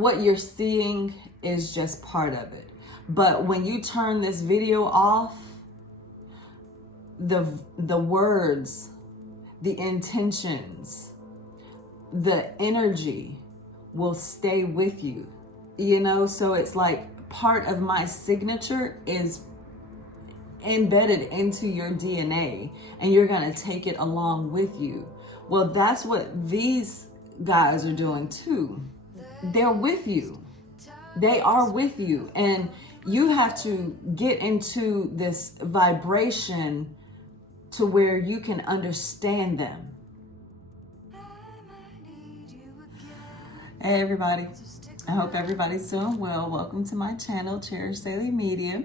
What you're seeing is just part of it. But when you turn this video off, the words, the intentions, the energy will stay with you. You know, so it's like part of my signature is embedded into your DNA, and you're going to take it along with you. Well, that's what these guys are doing too. They're with you. They are with you. And you have to get into this vibration to where you can understand them. Hey everybody, I hope everybody's doing well. Welcome to my channel, Cherish Daily Media.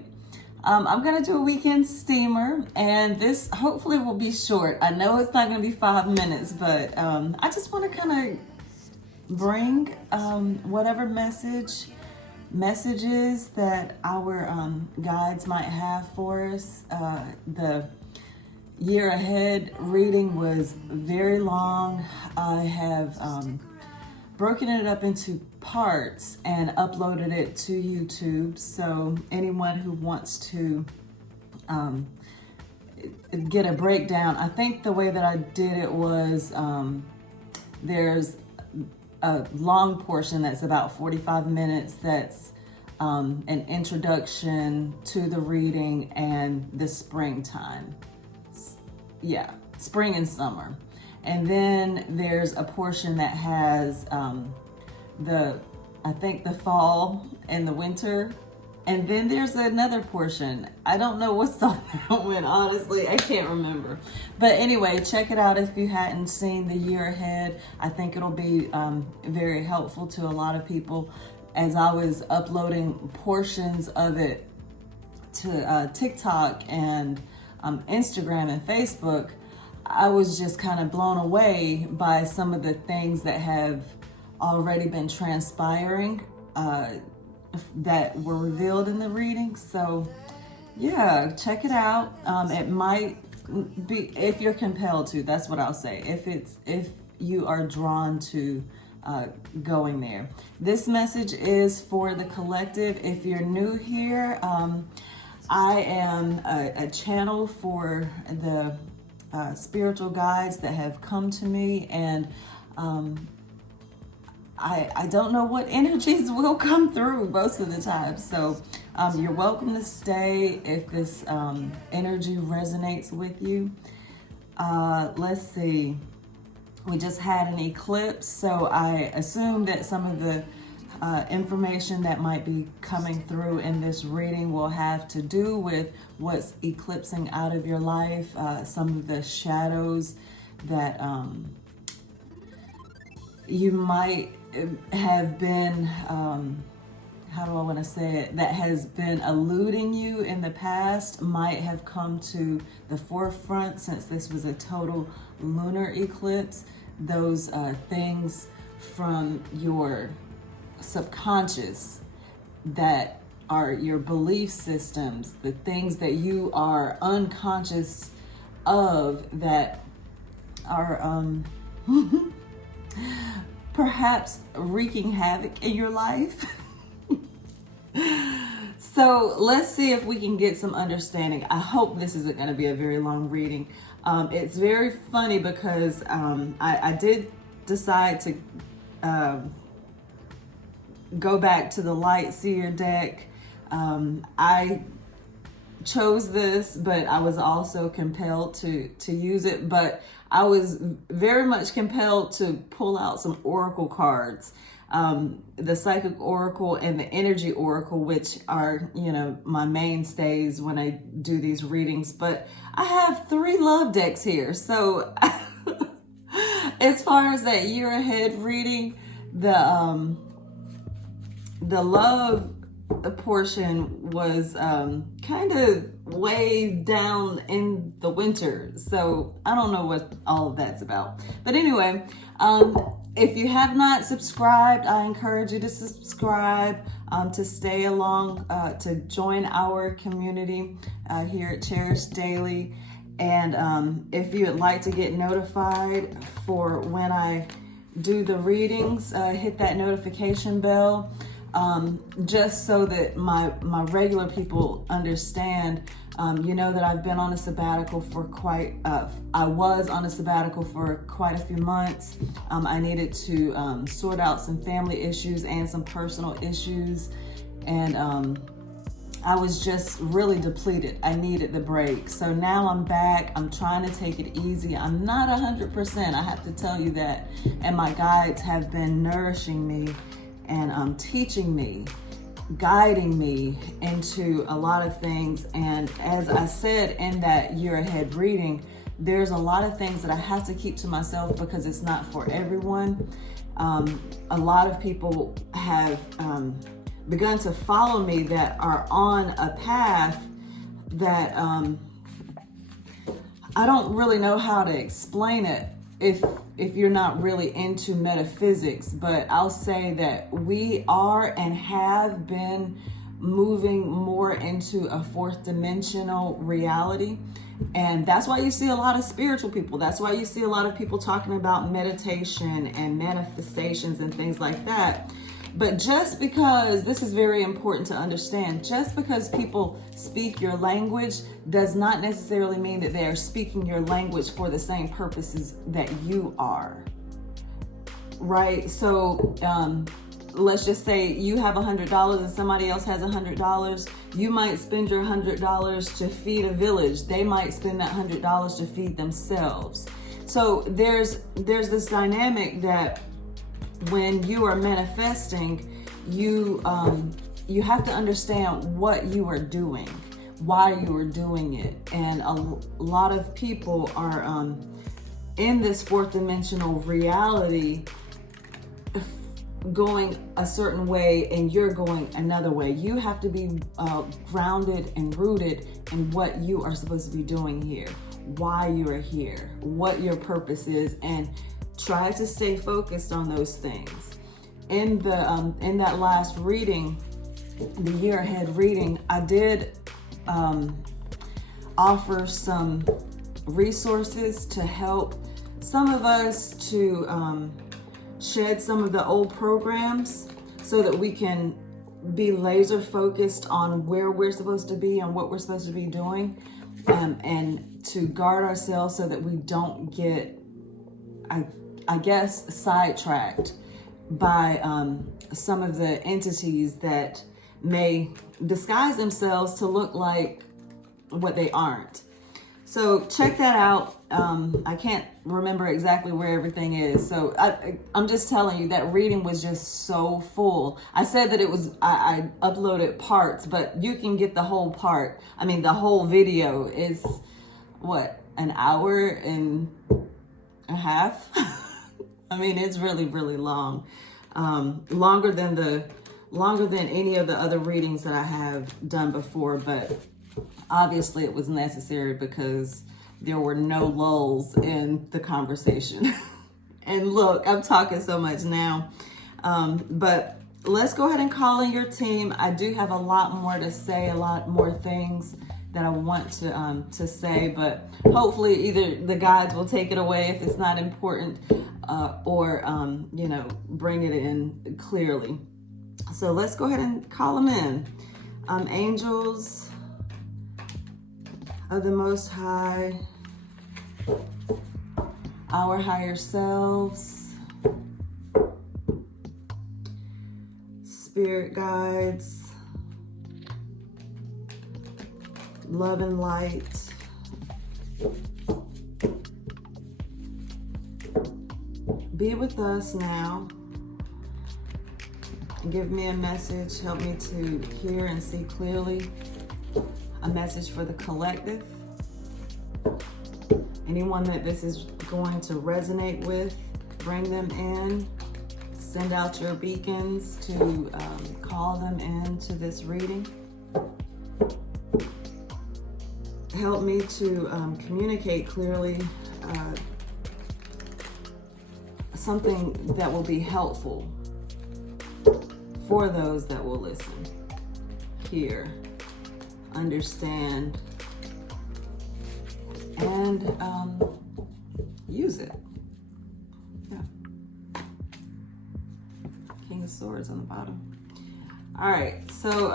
I'm gonna do a weekend steamer, and this hopefully will be short. I know it's not gonna be 5 minutes, but I just want to kind of bring whatever messages that our guides might have for us. The year ahead reading was very long. I have broken it up into parts and uploaded it to YouTube. So anyone who wants to get a breakdown, I think the way that I did it was there's a long portion that's about 45 minutes that's an introduction to the reading and the springtime. Yeah, spring and summer. And then there's a portion that has I think the fall and the winter. And then there's another portion. I don't know what's on that one, honestly. I can't remember. But anyway, check it out if you hadn't seen the year ahead. I think it'll be very helpful to a lot of people. As I was uploading portions of it to TikTok and Instagram and Facebook, I was just kind of blown away by some of the things that have already been transpiring that were revealed in the reading. So yeah, check it out. It might be, if you're compelled to, that's what I'll say. If you are drawn to going there. This message is for the collective. If you're new here, I am a channel for the spiritual guides that have come to me, and I don't know what energies will come through most of the time. So you're welcome to stay if this energy resonates with you. Let's see. We just had an eclipse, so I assume that some of the information that might be coming through in this reading will have to do with what's eclipsing out of your life, some of the shadows that you might have been, how do I want to say it, that has been eluding you in the past might have come to the forefront since this was a total lunar eclipse. Those things from your subconscious that are your belief systems, the things that you are unconscious of that are perhaps wreaking havoc in your life. So let's see if we can get some understanding. I hope this isn't going to be a very long reading. It's very funny because I did decide to go back to the Light Seer deck. I chose this, but I was also compelled to use it. But I was very much compelled to pull out some oracle cards, the Psychic Oracle and the Energy Oracle, which are, you know, my mainstays when I do these readings. But I have 3 love decks here. So as far as that year ahead reading, the love portion was kind of way down in the winter. So I don't know what all of that's about. But anyway, if you have not subscribed, I encourage you to subscribe to stay along, to join our community here at Cherish Daily. And if you would like to get notified for when I do the readings, hit that notification bell, just so that my regular people understand. You know that I've been on a sabbatical for I was on a sabbatical for quite a few months. I needed to sort out some family issues and some personal issues, and I was just really depleted. I needed the break. So now I'm back. I'm trying to take it easy. I'm not 100%, I have to tell you that. And my guides have been nourishing me and teaching me, guiding me into a lot of things. And as I said in that year ahead reading, there's a lot of things that I have to keep to myself because it's not for everyone. A lot of people have begun to follow me that are on a path that I don't really know how to explain it if you're not really into metaphysics, but I'll say that we are and have been moving more into a fourth dimensional reality. And that's why you see a lot of spiritual people. That's why you see a lot of people talking about meditation and manifestations and things like that. But just because, this is very important to understand, just because people speak your language does not necessarily mean that they are speaking your language for the same purposes that you are, right? So let's just say you have $100 and somebody else has $100. You might spend your $100 to feed a village. They might spend that $100 to feed themselves. So there's this dynamic that when you are manifesting, you have to understand what you are doing, why you are doing it. And a lot of people are in this fourth dimensional reality going a certain way and you're going another way. You have to be grounded and rooted in what you are supposed to be doing here, why you are here, what your purpose is, and try to stay focused on those things. In that last reading, the year ahead reading, I did offer some resources to help some of us to shed some of the old programs so that we can be laser focused on where we're supposed to be and what we're supposed to be doing, and to guard ourselves so that we don't get, I guess, sidetracked by some of the entities that may disguise themselves to look like what they aren't. So check that out. I can't remember exactly where everything is. So I'm just telling you that reading was just so full. I said that it was, I uploaded parts, but you can get the whole part. I mean, the whole video is what, an hour and a half? I mean, it's really, really long. Longer than any of the other readings that I have done before, but obviously it was necessary because there were no lulls in the conversation. And look, I'm talking so much now. But let's go ahead and call in your team. I do have a lot more to say, a lot more things that I want to say, but hopefully either the guides will take it away if it's not important, or bring it in clearly. So let's go ahead and call them in. Angels of the Most High, our higher selves, spirit guides, love and light, be with us now. Give me a message, help me to hear and see clearly. A message for the collective. Anyone that this is going to resonate with, bring them in. Send out your beacons to call them into this reading. Help me to communicate clearly something that will be helpful for those that will listen, hear, understand, and use it. Yeah. the swords on the bottom. All right, so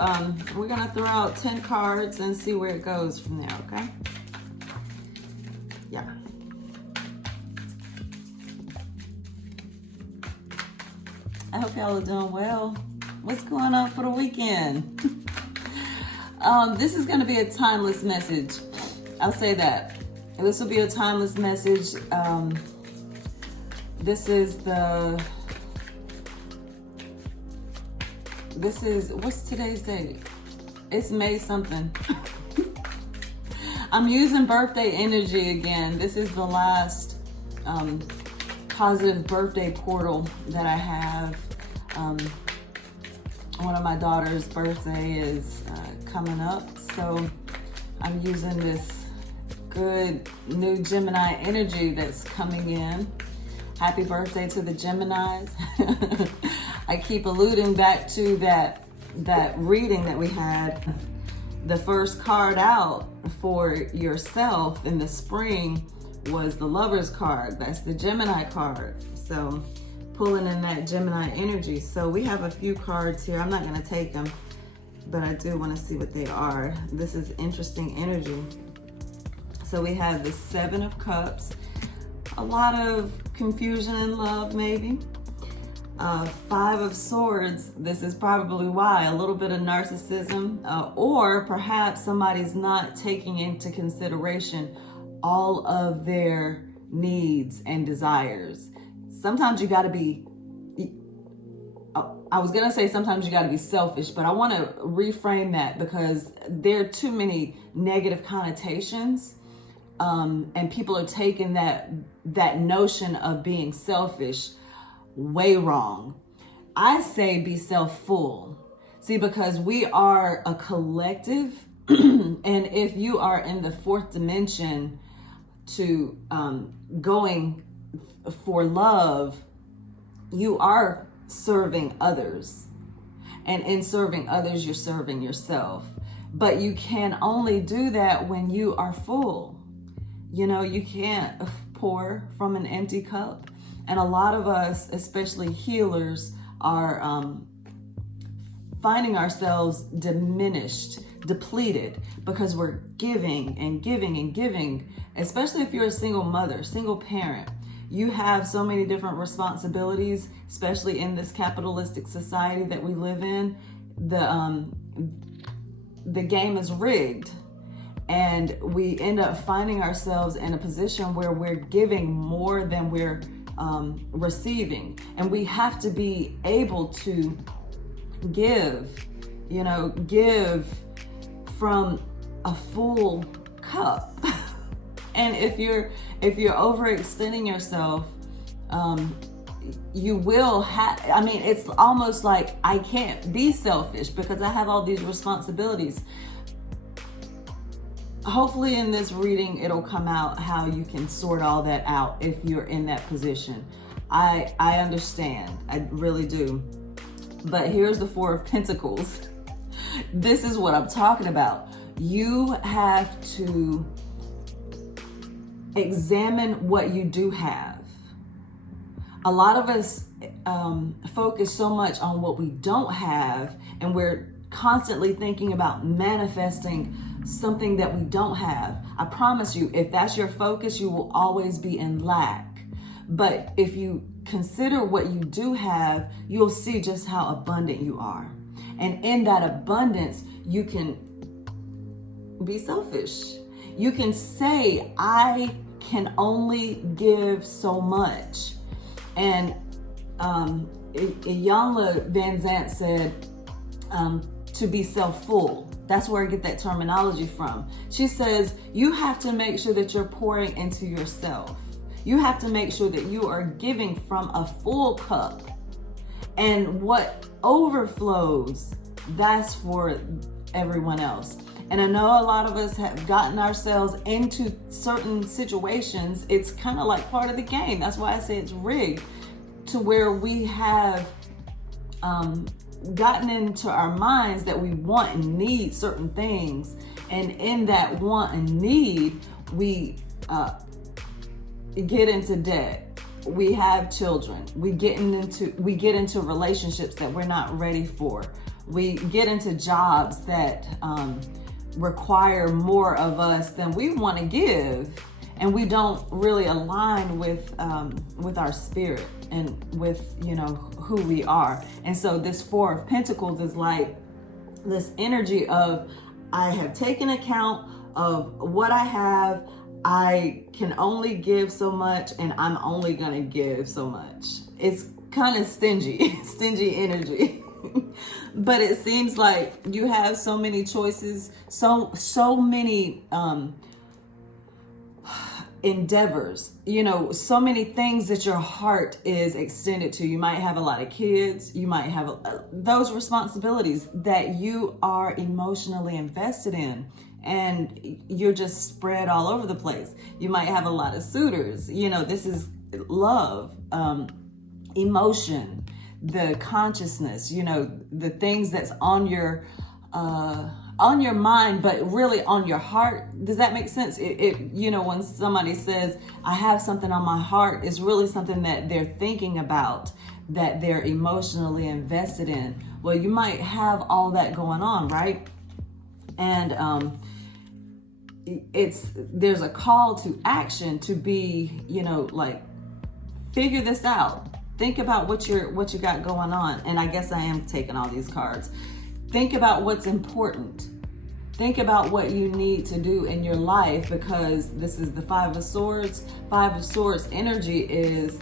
we're gonna throw out 10 cards and see where it goes from there, okay? Yeah. I hope y'all are doing well. What's going on for the weekend? This is gonna be a timeless message. I'll say that. This will be a timeless message. What's today's date? It's May something. I'm using birthday energy again. This is the last positive birthday portal that I have. One of my daughter's birthday is coming up, so I'm using this good new Gemini energy that's coming in. Happy birthday to the Geminis. I keep alluding back to that reading that we had. The first card out for yourself in the spring was the Lover's card. That's the Gemini card. So pulling in that Gemini energy. So we have a few cards here. I'm not going to take them, but I do want to see what they are. This is interesting energy. So we have the 7 of Cups. A lot of confusion in love, maybe. 5 of Swords. This is probably why. A little bit of narcissism, or perhaps somebody's not taking into consideration all of their needs and desires. Sometimes you got to be, I was going to say sometimes you got to be selfish, but I want to reframe that because there are too many negative connotations. And people are taking that notion of being selfish way wrong. I say be self-full. See, because we are a collective, and if you are in the 4th dimension to going for love, you are serving others. And in serving others, you're serving yourself. But you can only do that when you are full. You know, you can't pour from an empty cup. And a lot of us, especially healers, are finding ourselves diminished, depleted, because we're giving and giving and giving, especially if you're a single mother, single parent. You have so many different responsibilities, especially in this capitalistic society that we live in. The game is rigged. And we end up finding ourselves in a position where we're giving more than we're receiving. And we have to be able to give from a full cup. And if you're overextending yourself, you will have, it's almost like I can't be selfish because I have all these responsibilities. Hopefully in this reading, it'll come out how you can sort all that out if you're in that position. I understand, I really do. But here's the 4 of Pentacles. This is what I'm talking about. You have to examine what you do have. A lot of us focus so much on what we don't have, and we're constantly thinking about manifesting something that we don't have. I promise you, if that's your focus, you will always be in lack. But if you consider what you do have, you'll see just how abundant you are. And in that abundance, you can be selfish. You can say, I can only give so much. And Iyanla Van Zant said to be self-full. That's where I get that terminology from. She says, you have to make sure that you're pouring into yourself. You have to make sure that you are giving from a full cup. And what overflows, that's for everyone else. And I know a lot of us have gotten ourselves into certain situations. It's kind of like part of the game. That's why I say it's rigged, to where we have gotten into our minds that we want and need certain things. And in that want and need, we get into debt. we have children. We get into relationships that we're not ready for. We get into jobs that require more of us than we want to give, and we don't really align with our spirit and with, you know, who we are. And so this Four of Pentacles is like this energy of, I have taken account of what I have. I can only give so much, and I'm only gonna give so much. It's kind of stingy energy. But it seems like you have so many choices, so many endeavors, you know, so many things that your heart is extended to. You might have a lot of kids, you might have those responsibilities that you are emotionally invested in, and you're just spread all over the place. You might have a lot of suitors. You know, this is love, emotion, the consciousness, you know, the things that's on your mind, but really on your heart. Does that make sense? You know, when somebody says, I have something on my heart, it's really something that they're thinking about, that they're emotionally invested in. Well, you might have all that going on, right? And there's a call to action to be, you know, like, figure this out. Think about what you got going on. And I guess I am taking all these cards. Think about what's important. Think about what you need to do in your life, because this is the Five of Swords. Five of Swords energy is,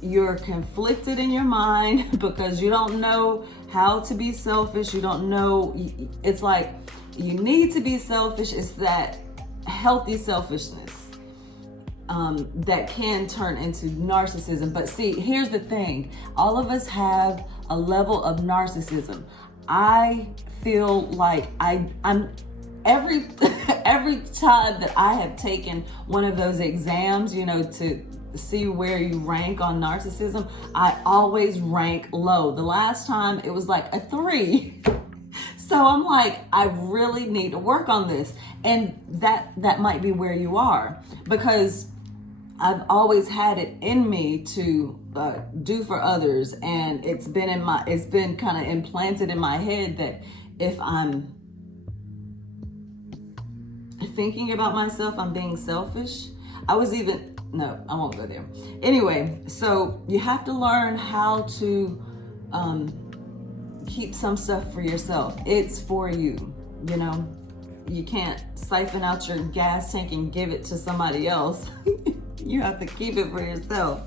you're conflicted in your mind because you don't know how to be selfish. You don't know. It's like you need to be selfish. It's that healthy selfishness that can turn into narcissism. But see, here's the thing. All of us have a level of narcissism. I feel like I'm every time that I have taken one of those exams, you know, to see where you rank on narcissism, I always rank low. The last time it was like a 3. So I'm like, I really need to work on this. And that might be where you are, because I've always had it in me to do for others, and it's been kind of implanted in my head that if I'm thinking about myself, I'm being selfish. No, I won't go there. Anyway, so you have to learn how to keep some stuff for yourself. It's for you, you know. You can't siphon out your gas tank and give it to somebody else. You have to keep it for yourself.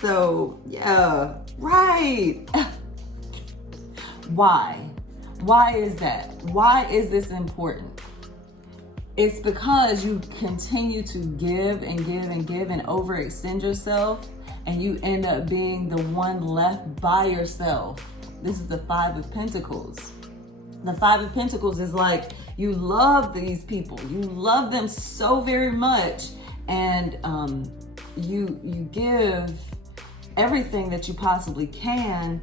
So, yeah, right. Why? Why is that? Why is this important? It's because you continue to give and give and give and overextend yourself, and you end up being the one left by yourself. This is the Five of Pentacles. The Five of Pentacles is like, you love these people. You love them so very much. And you give everything that you possibly can,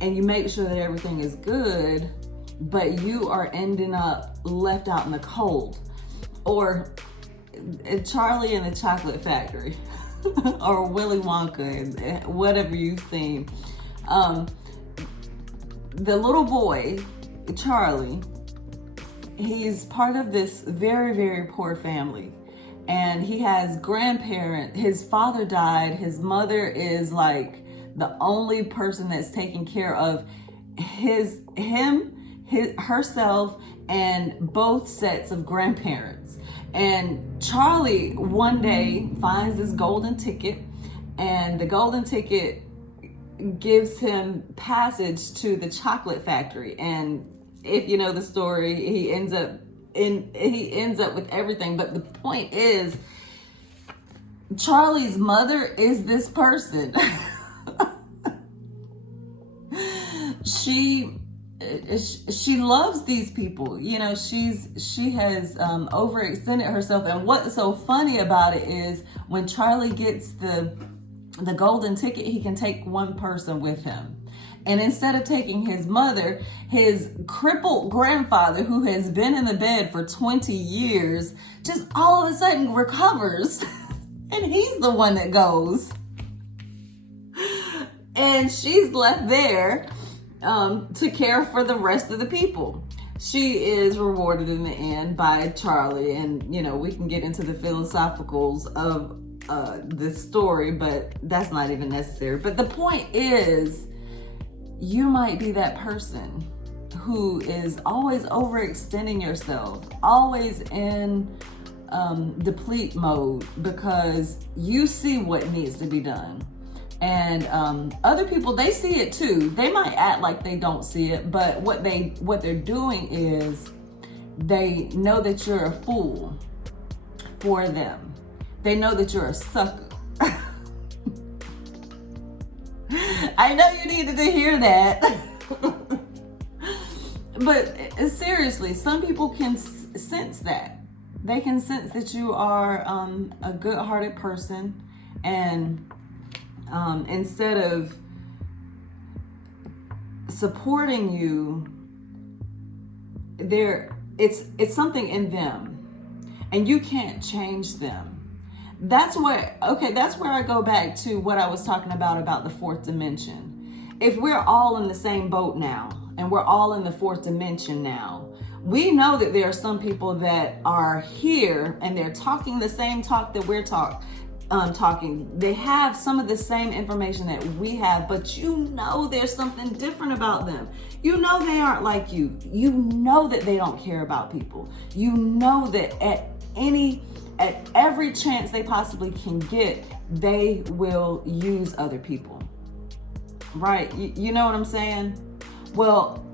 and you make sure that everything is good, but you are ending up left out in the cold. Or Charlie and the Chocolate Factory, or Willy Wonka, whatever you've seen. The little boy, Charlie, he's part of this very, very poor family. And he has grandparents. His father died. His mother is like the only person that's taking care of herself, and both sets of grandparents. And Charlie one day finds this golden ticket, and the golden ticket gives him passage to the chocolate factory. And if you know the story, he ends up with everything. But the point is, Charlie's mother is this person. She loves these people. You know, she has overextended herself. And what's so funny about it is, when Charlie gets the golden ticket, he can take one person with him. And instead of taking his mother, his crippled grandfather, who has been in the bed for 20 years, just all of a sudden recovers. And he's the one that goes. And she's left there to care for the rest of the people. She is rewarded in the end by Charlie, and we can get into the philosophicals of this story, but that's not even necessary. But the point is, you might be that person who is always overextending yourself, always in deplete mode, because you see what needs to be done. And other people, they see it too. They might act like they don't see it, but what they're doing is they know that you're a fool for them. They know that you're a sucker. I know you needed to hear that. But seriously, some people can sense that. They can sense that you are a good-hearted person, and instead of supporting you, it's something in them, and you can't change them. That's where I go back to what I was talking about the fourth dimension. If we're all in the same boat now, and we're all in the fourth dimension now, we know that there are some people that are here and they're talking the same talk that we're talking. They have some of the same information that we have, but there's something different about them. They aren't like you. That they don't care about people. That at every chance they possibly can get, they will use other people. Right? You know what I'm saying? Well,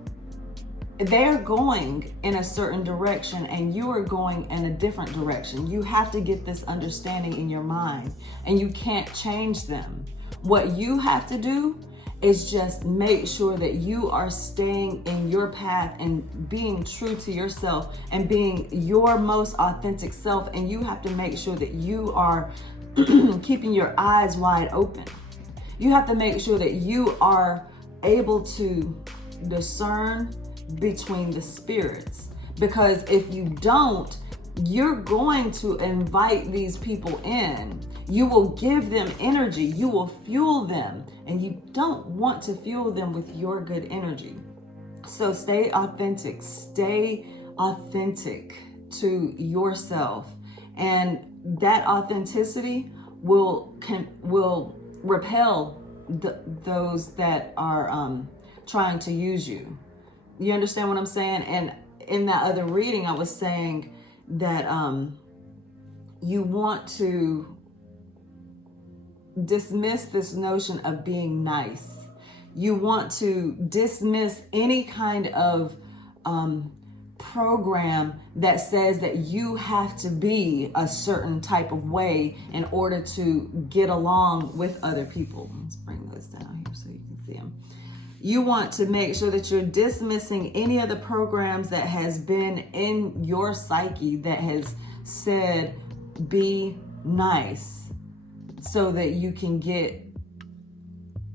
they're going in a certain direction and you are going in a different direction. You have to get this understanding in your mind, and you can't change them. What you have to do is just make sure that you are staying in your path and being true to yourself and being your most authentic self. And you have to make sure that you are keeping your eyes wide open. You have to make sure that you are able to discern between the spirits, because if you don't, you're going to invite these people in. You will give them energy, you will fuel them, and you don't want to fuel them with your good energy. So stay authentic to yourself, and that authenticity will repel those that are trying to use you. You understand what I'm saying? And in that other reading, I was saying that you want to dismiss this notion of being nice. You want to dismiss any kind of program that says that you have to be a certain type of way in order to get along with other people. Let's bring those down here so you can see them. You want to make sure that you're dismissing any of the programs that has been in your psyche that has said, be nice, so that you can get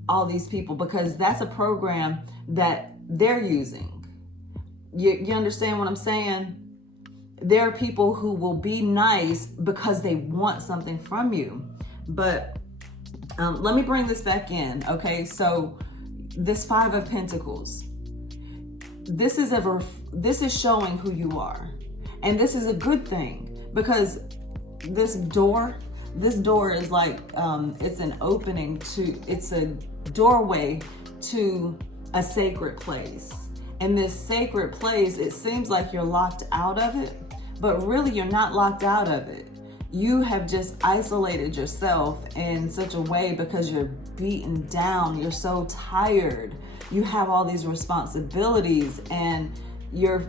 all these people, because that's a program that they're using. You understand what I'm saying? There are people who will be nice because they want something from you. But let me bring this back in, okay? So this Five of Pentacles, this is showing who you are. And this is a good thing, because this door is like, it's an opening it's a doorway to a sacred place. And this sacred place, it seems like you're locked out of it, but really you're not locked out of it. You have just isolated yourself in such a way because you're beaten down. You're so tired. You have all these responsibilities and you're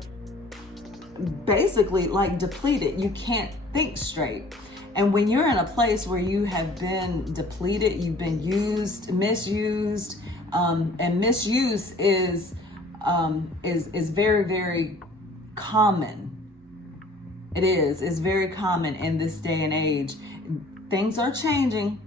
basically like depleted. You can't think straight. And when you're in a place where you have been depleted, you've been misused, and misuse is very, very common. It's very common in this day and age. Things are changing,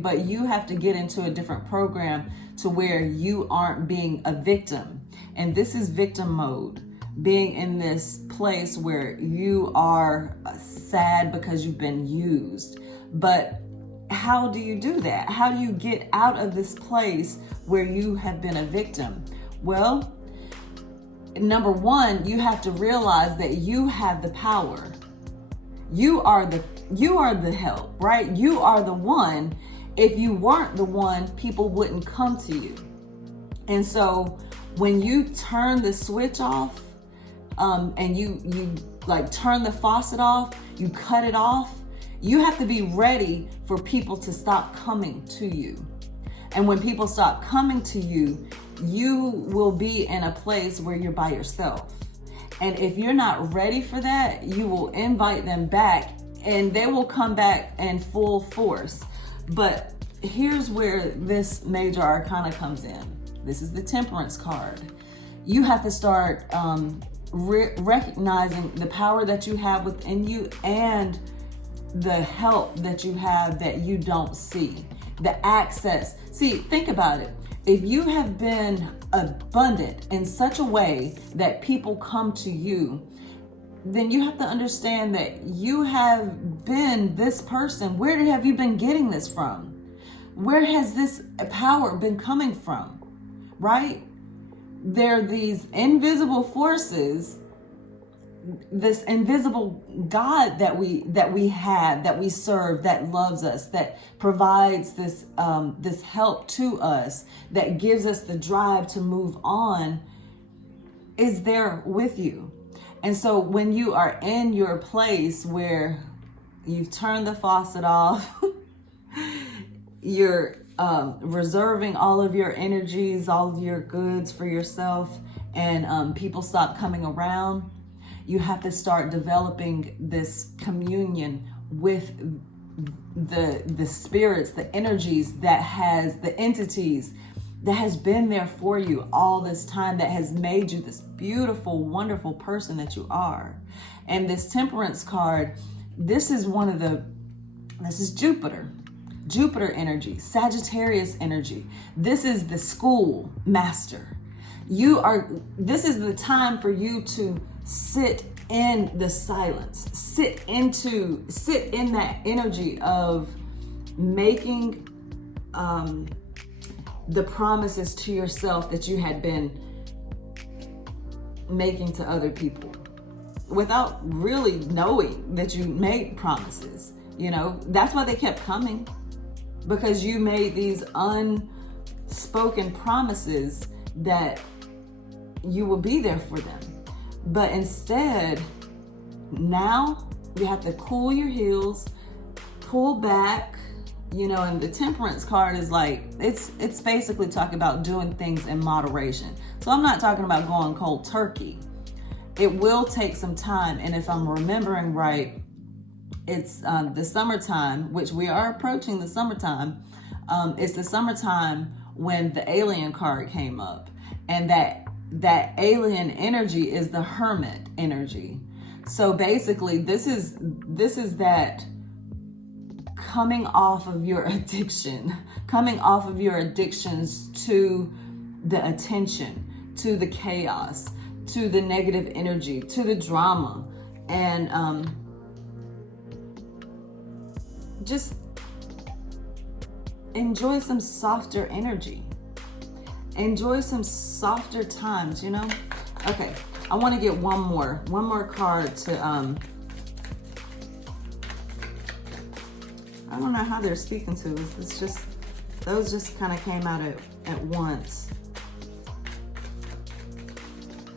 but you have to get into a different program to where you aren't being a victim. And this is victim mode, being in this place where you are sad because you've been used. But how do you do that? How do you get out of this place where you have been a victim? Well, number one, you have to realize that you have the power. You are the help, right? You are the one. If you weren't the one, people wouldn't come to you. And so when you turn the switch off, and you like turn the faucet off, you cut it off, you have to be ready for people to stop coming to you. And when people stop coming to you, you will be in a place where you're by yourself. And if you're not ready for that, you will invite them back and they will come back in full force. But here's where this major arcana comes in. This is the Temperance card. You have to start recognizing the power that you have within you and the help that you have that you don't see, the access. See, think about it. If you have been abundant in such a way that people come to you, then you have to understand that you have been this person. Where have you been getting this from? Where has this power been coming from, right? There are these invisible forces, this invisible God that we have, that we serve, that loves us, that provides this this help to us, that gives us the drive to move on, is there with you. And so when you are in your place where you've turned the faucet off, you're reserving all of your energies, all of your goods for yourself, and people stop coming around, you have to start developing this communion with the spirits, the energies the entities that has been there for you all this time, that has made you this beautiful, wonderful person that you are. And this Temperance card, this is Jupiter energy, Sagittarius energy. This is the school master. This is the time for you to sit in the silence, sit in that energy of making the promises to yourself that you had been making to other people without really knowing that you made promises. You know, that's why they kept coming, because you made these unspoken promises that you will be there for them. But instead, now you have to cool your heels, pull back, and the Temperance card is like, it's basically talking about doing things in moderation. So I'm not talking about going cold turkey. It will take some time. And if I'm remembering right, it's the summertime, which we are approaching the summertime. It's the summertime when the alien card came up, and that alien energy is the Hermit energy. So basically, this is that coming off of your addiction, coming off of your addictions to the attention, to the chaos, to the negative energy, to the drama, and just enjoy some softer energy. Enjoy some softer times, Okay, I want to get one more card to, I don't know how they're speaking to us. It's just, those just kind of came out at once.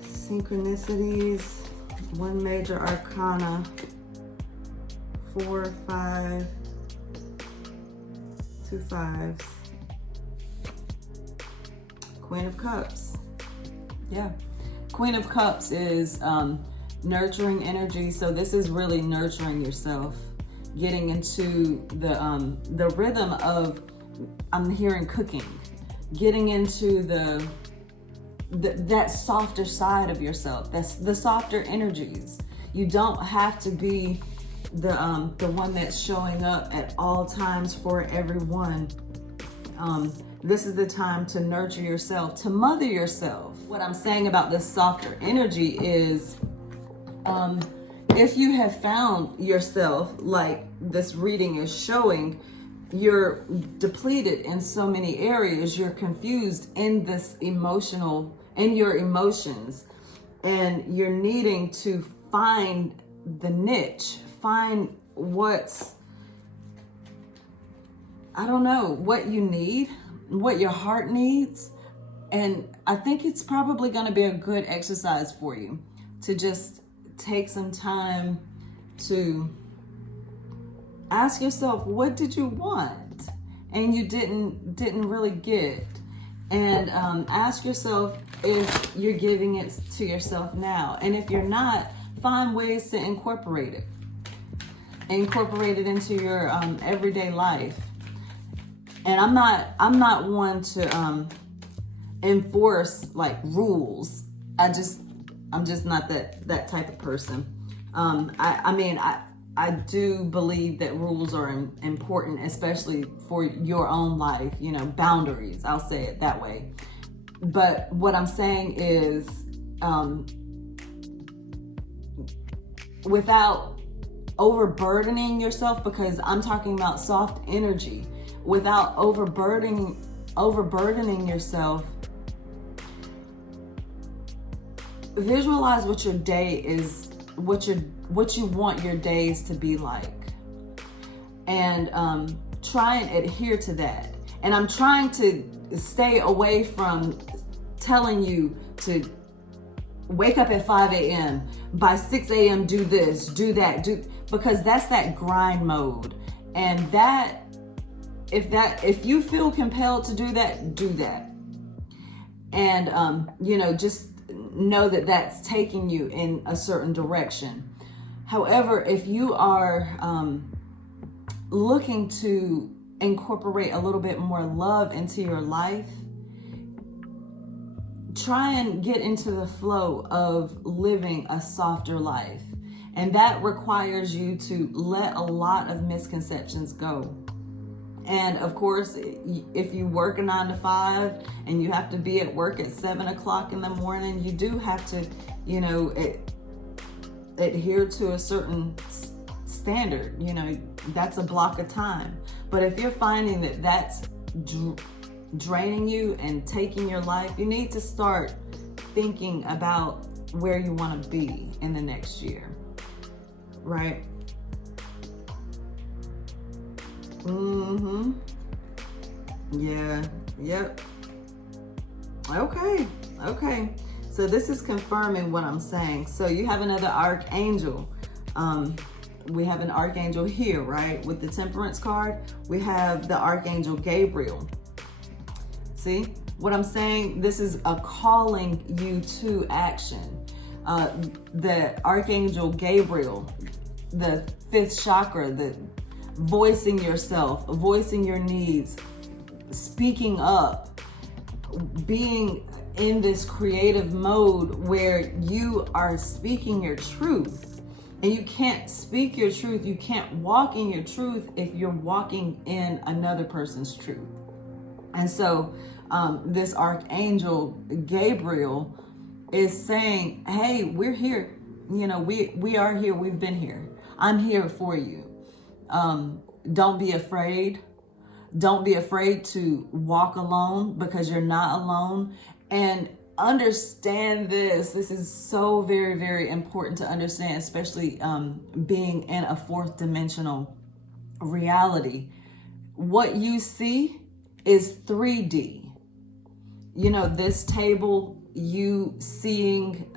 Synchronicities, one major arcana, 4, 5, 2 5s. Queen of Cups. Yeah. Queen of Cups is nurturing energy. So this is really nurturing yourself, getting into the rhythm of, I'm hearing cooking, getting into that softer side of yourself. That's the softer energies. You don't have to be the one that's showing up at all times for everyone. This is the time to nurture yourself, to mother yourself. What I'm saying about this softer energy is, if you have found yourself, like this reading is showing, you're depleted in so many areas. You're confused in your emotions, and you're needing to find the niche, find what you need, what your heart needs. And I think it's probably going to be a good exercise for you to just take some time to ask yourself, what did you want and you didn't really get? And ask yourself if you're giving it to yourself now. And if you're not, find ways to incorporate it into your everyday life. And I'm not one to enforce like rules. I'm just not that type of person. I do believe that rules are important, especially for your own life, boundaries, I'll say it that way. But what I'm saying is, without overburdening yourself, because I'm talking about soft energy, without overburdening yourself, visualize what your day is, what you want your days to be like, and try and adhere to that. And I'm trying to stay away from telling you to wake up at 5 a.m. by 6 a.m. do this, do that, because that's that grind mode. And if you feel compelled to do that, do that. And just know that that's taking you in a certain direction. However, if you are looking to incorporate a little bit more love into your life, try and get into the flow of living a softer life. And that requires you to let a lot of misconceptions go. And of course, if you work a 9 to 5 and you have to be at work at 7 o'clock in the morning, you do have to, adhere to a certain standard. That's a block of time. But if you're finding that that's draining you and taking your life, you need to start thinking about where you want to be in the next year, right? Yeah. Yep. Okay. So this is confirming what I'm saying. So you have another archangel. We have an archangel here, right? With the Temperance card, we have the Archangel Gabriel. See what I'm saying? This is a calling you to action. The Archangel Gabriel, the 5th chakra, the voicing yourself, voicing your needs, speaking up, being in this creative mode where you are speaking your truth. And you can't speak your truth, you can't walk in your truth if you're walking in another person's truth. And so this Archangel Gabriel is saying, hey, we're here. We are here. We've been here. I'm here for you. Don't be afraid. Don't be afraid to walk alone, because you're not alone. And understand this. This is so very, very important to understand, especially being in a 4th dimensional reality. What you see is 3D. This table, you seeing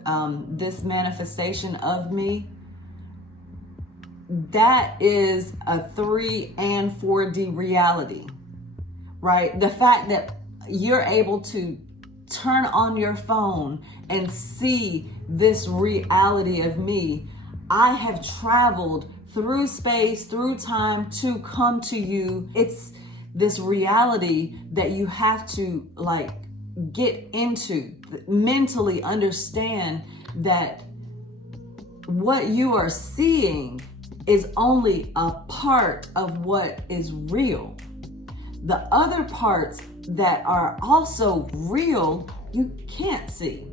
this manifestation of me, that is a 3 and 4D reality, right? The fact that you're able to turn on your phone and see this reality of me. I have traveled through space, through time to come to you. It's this reality that you have to get into, mentally understand that what you are seeing is only a part of what is real. The other parts that are also real, you can't see.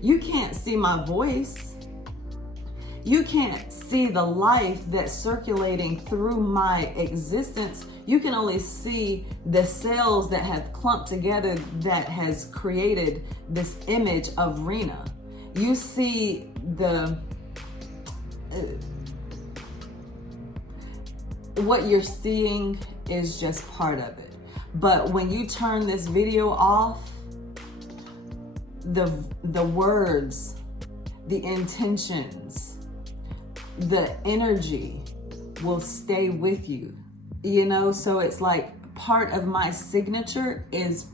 You can't see my voice. You can't see the life that's circulating through my existence. You can only see the cells that have clumped together that has created this image of Rena. You see what you're seeing is just part of it. But when you turn this video off, the words, the intentions, the energy will stay with you, you know? So it's like part of my signature is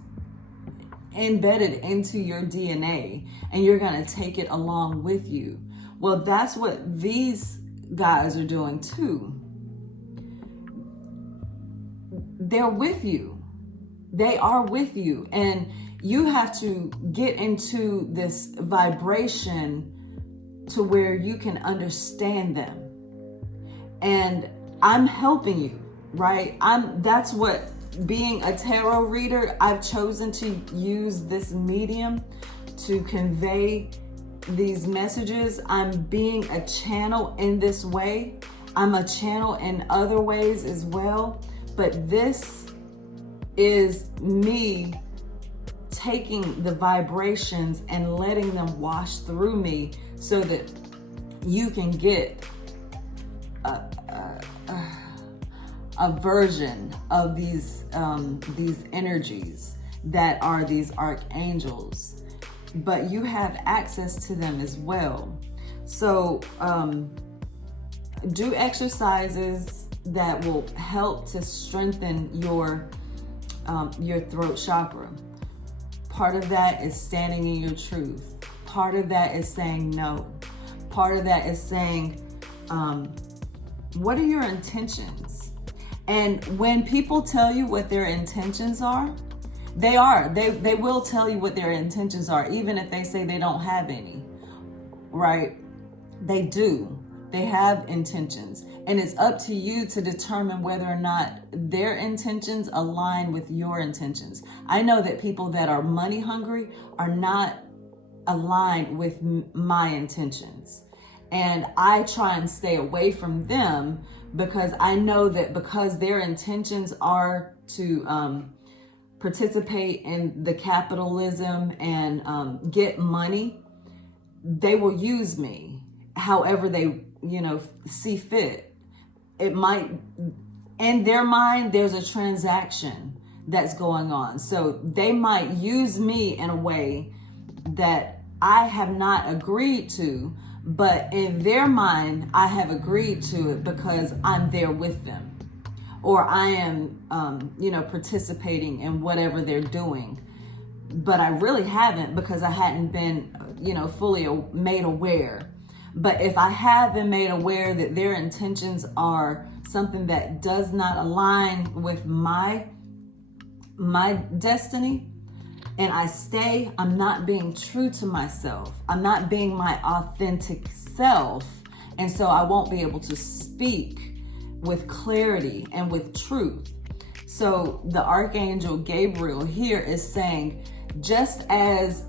embedded into your DNA, and you're gonna take it along with you. Well, that's what these guys are doing too. They're with you. They are with you. And you have to get into this vibration to where you can understand them. And I'm helping you, right? That's what being a tarot reader, I've chosen to use this medium to convey these messages. I'm being a channel in this way. I'm a channel in other ways as well. But this is me taking the vibrations and letting them wash through me so that you can get a version of these energies that are these archangels, but you have access to them as well. So do exercises that will help to strengthen your throat chakra. Part of that is standing in your truth. Part of that is saying no. Part of that is saying, what are your intentions? And when people tell you what their intentions are, they will tell you what their intentions are, even if they say they don't have any, right? They do. They have intentions. And it's up to you to determine whether or not their intentions align with your intentions. I know that people that are money hungry are not aligned with my intentions. And I try and stay away from them because I know that because their intentions are to participate in the capitalism and get money, they will use me however they, see fit. It might, in their mind, there's a transaction that's going on. So they might use me in a way that I have not agreed to, but in their mind, I have agreed to it because I'm there with them, or I am, participating in whatever they're doing. But I really haven't because I hadn't been, fully made aware. But if I have been made aware that their intentions are something that does not align with my destiny, and I stay, I'm not being true to myself. I'm not being my authentic self. And so I won't be able to speak with clarity and with truth. So the Archangel Gabriel here is saying, just as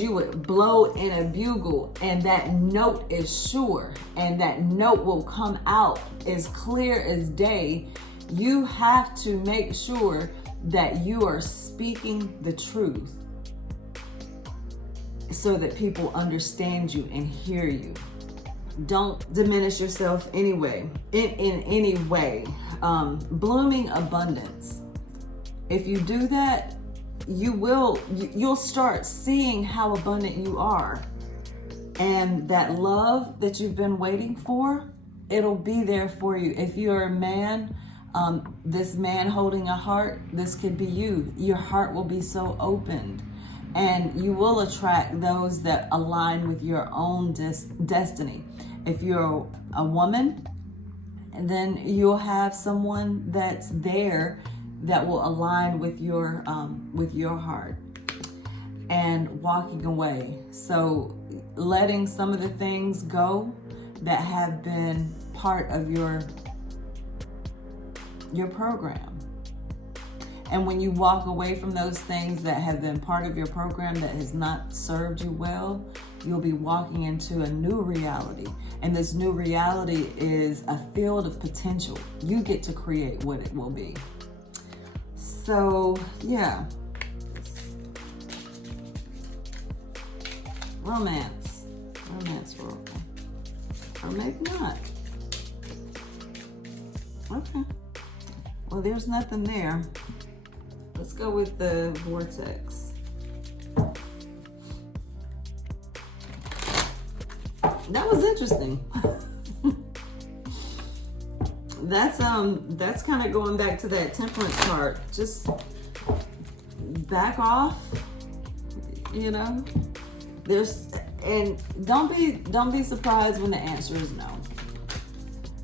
you would blow in a bugle and that note is sure and that note will come out as clear as day, you have to make sure that you are speaking the truth so that people understand you and hear you. Don't diminish yourself in any way. Blooming abundance. If you do that, you'll start seeing how abundant you are. And that love that you've been waiting for, it'll be there for you. If you're a man, this man holding a heart, this could be you. Your heart will be so opened, and you will attract those that align with your own destiny. If you're a woman, then you'll have someone that's there that will align with your heart and walking away. So letting some of the things go that have been part of your program. And when you walk away from those things that have been part of your program that has not served you well, you'll be walking into a new reality. And this new reality is a field of potential. You get to create what it will be. So, yeah. Romance. Romance oracle. Or maybe not. Okay. Well, there's nothing there. Let's go with the vortex. That was interesting. That's kind of going back to that temperance card. Just back off, you know. And don't be surprised when the answer is no.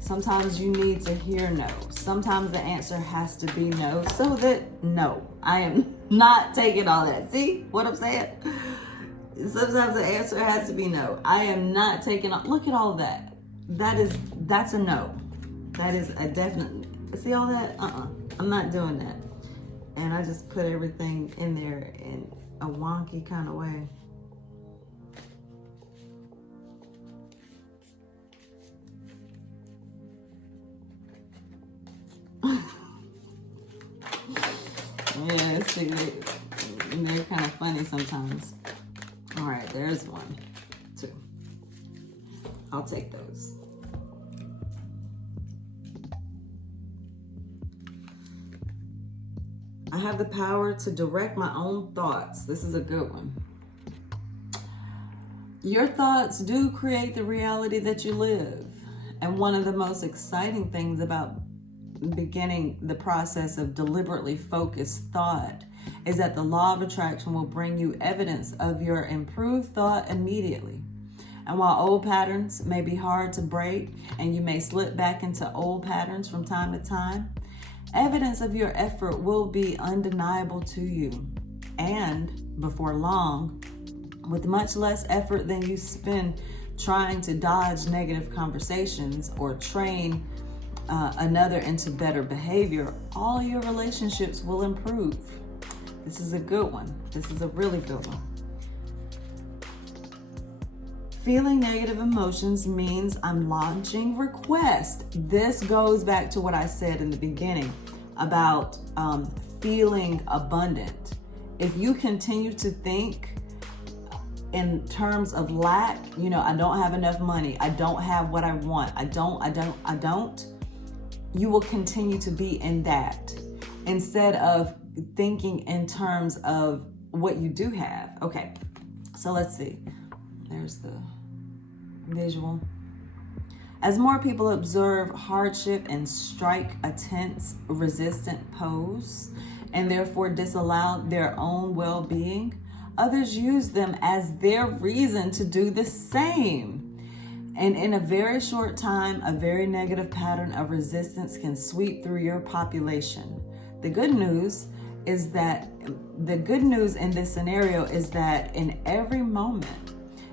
Sometimes you need to hear no. Sometimes the answer has to be no, so that no, I am not taking all that. See what I'm saying? Sometimes the answer has to be no. I am not taking all. Look at all of that. That's a no. That is a definite. See all that? I'm not doing that. And I just put everything in there in a wonky kind of way. Yeah, see, they're kind of funny sometimes. All right, there's 1, 2. I'll take those. I have the power to direct my own thoughts. This is a good one. Your thoughts do create the reality that you live. And one of the most exciting things about beginning the process of deliberately focused thought is that the law of attraction will bring you evidence of your improved thought immediately. And while old patterns may be hard to break and you may slip back into old patterns from time to time, evidence of your effort will be undeniable to you. And before long, with much less effort than you spend trying to dodge negative conversations or train another into better behavior, all your relationships will improve. This is a good one. This is a really good one. Feeling negative emotions means I'm launching requests. This goes back to what I said in the beginning about feeling abundant. If you continue to think in terms of lack, you know, I don't have enough money, I don't have what I want, I don't, you will continue to be in that instead of thinking in terms of what you do have. Okay, so let's see. There's the visual. As more people observe hardship and strike a tense, resistant pose, and therefore disallow their own well-being, others use them as their reason to do the same. And in a very short time, a very negative pattern of resistance can sweep through your population. The good news in this scenario is that in every moment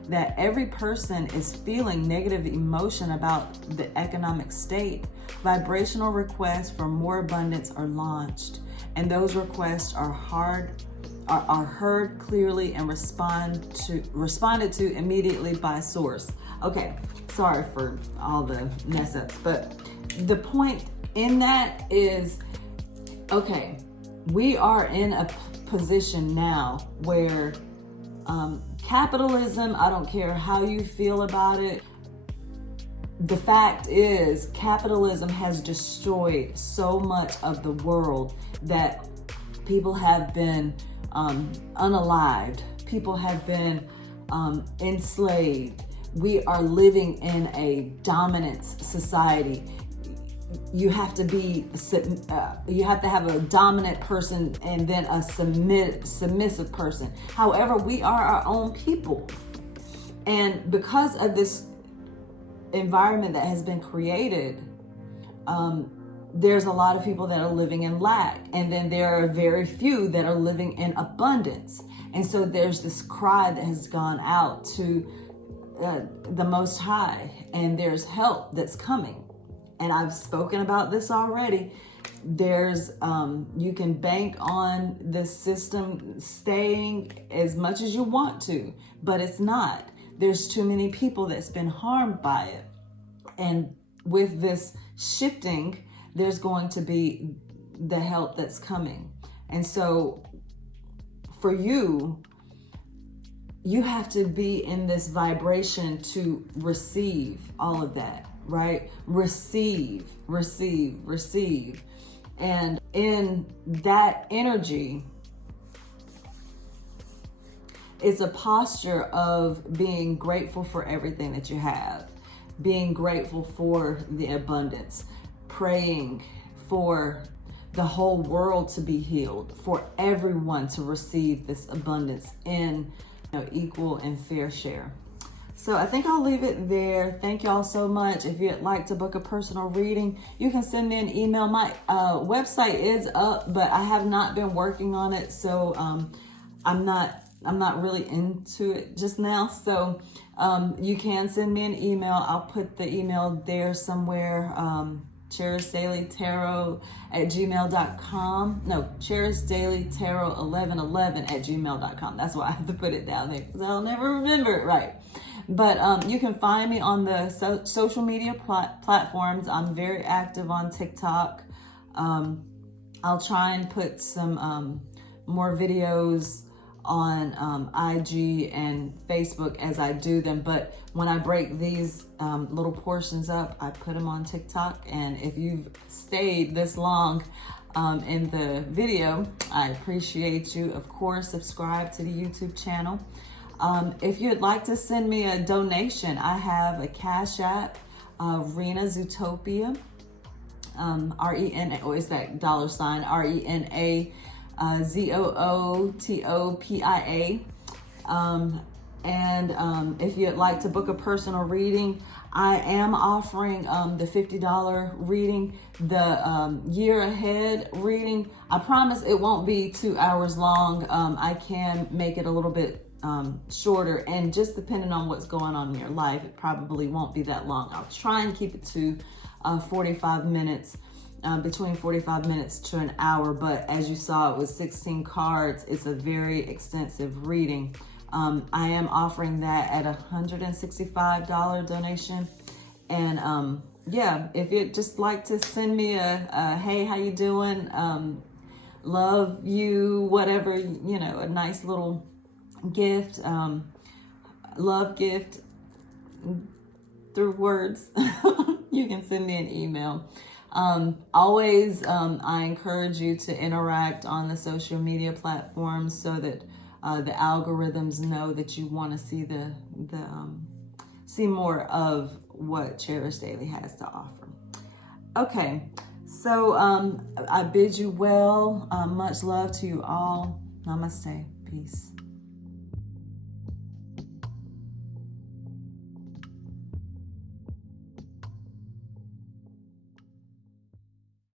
that every person is feeling negative emotion about the economic state, vibrational requests for more abundance are launched, and those requests are heard clearly and responded to immediately by source. Okay, sorry for all the mess ups, but the point in that is, okay, we are in a position now where capitalism, I don't care how you feel about it, the fact is capitalism has destroyed so much of the world that people have been unalived, people have been enslaved. We are living in a dominance society. You have to have a dominant person and then a submissive person. However, we are our own people. And because of this environment that has been created, there's a lot of people that are living in lack. And then there are very few that are living in abundance. And so there's this cry that has gone out to the Most High, and there's help that's coming. And I've spoken about this already. There's, you can bank on the system staying as much as you want to, but it's not. there's too many people that's been harmed by it. And with this shifting, there's going to be the help that's coming. And so for you, you have to be in this vibration to receive all of that, right? Receive, receive, receive. And in that energy, it's a posture of being grateful for everything that you have, being grateful for the abundance, praying for the whole world to be healed, for everyone to receive this abundance in equal and fair share. So I think I'll leave it there. Thank y'all so much. If you'd like to book a personal reading, you can send me an email. My website is up, but I have not been working on it. So I'm not really into it just now. So you can send me an email. I'll put the email there somewhere. CherisDailyTarot@gmail.com. No, CherisDailyTarot1111@gmail.com. That's why I have to put it down there, because I'll never remember it right. But you can find me on the social media platforms. I'm very active on TikTok. I'll try and put some more videos on IG and Facebook as I do them. But when I break these little portions up, I put them on TikTok. And if you've stayed this long in the video, I appreciate you. Of course, subscribe to the YouTube channel. If you'd like to send me a donation, I have a Cash App, Rena Zootopia, RENA, or is that $, RENA ZOOTOPIA. And if you'd like to book a personal reading, I am offering the $50 reading, the year ahead reading. I promise it won't be 2 hours long. I can make it a little bit shorter, and just depending on what's going on in your life, it probably won't be that long. I'll try and keep it to 45 minutes. Between 45 minutes to an hour, but as you saw, it was 16 cards. It's a very extensive reading. I am offering that at $165 donation. And yeah, if you'd just like to send me a hey, how you doing? Love you, whatever, a nice little gift, love gift through words, you can send me an email. Always, I encourage you to interact on the social media platforms so that the algorithms know that you want to see see more of what Cherish Daily has to offer. Okay, so I bid you well. Much love to you all. Namaste. Peace.